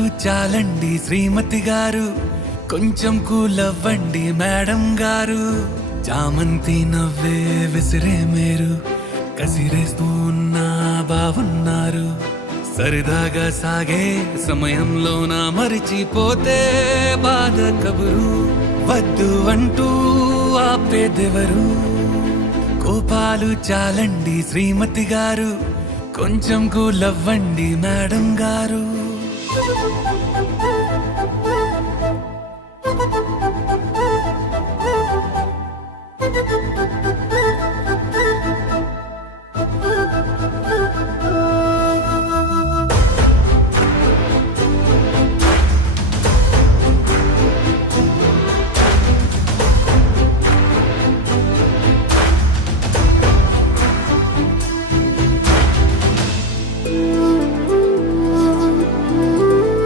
చాలండి శ్రీమతి గారు, కొంచెం కూలవ్వండి మేడం గారు. చామంతి నవ్వే విసిరే మేరు, కసిరేస్తూ ఉన్నా బావున్నారు. సరదాగా సాగే సమయంలోన మరిచిపోతే బాధ కబురు. వద్దు అంటూ ఆపేదెవరు? కోపాలు చాలండి శ్రీమతి గారు, కొంచెం కూలవ్వండి మేడం గారు.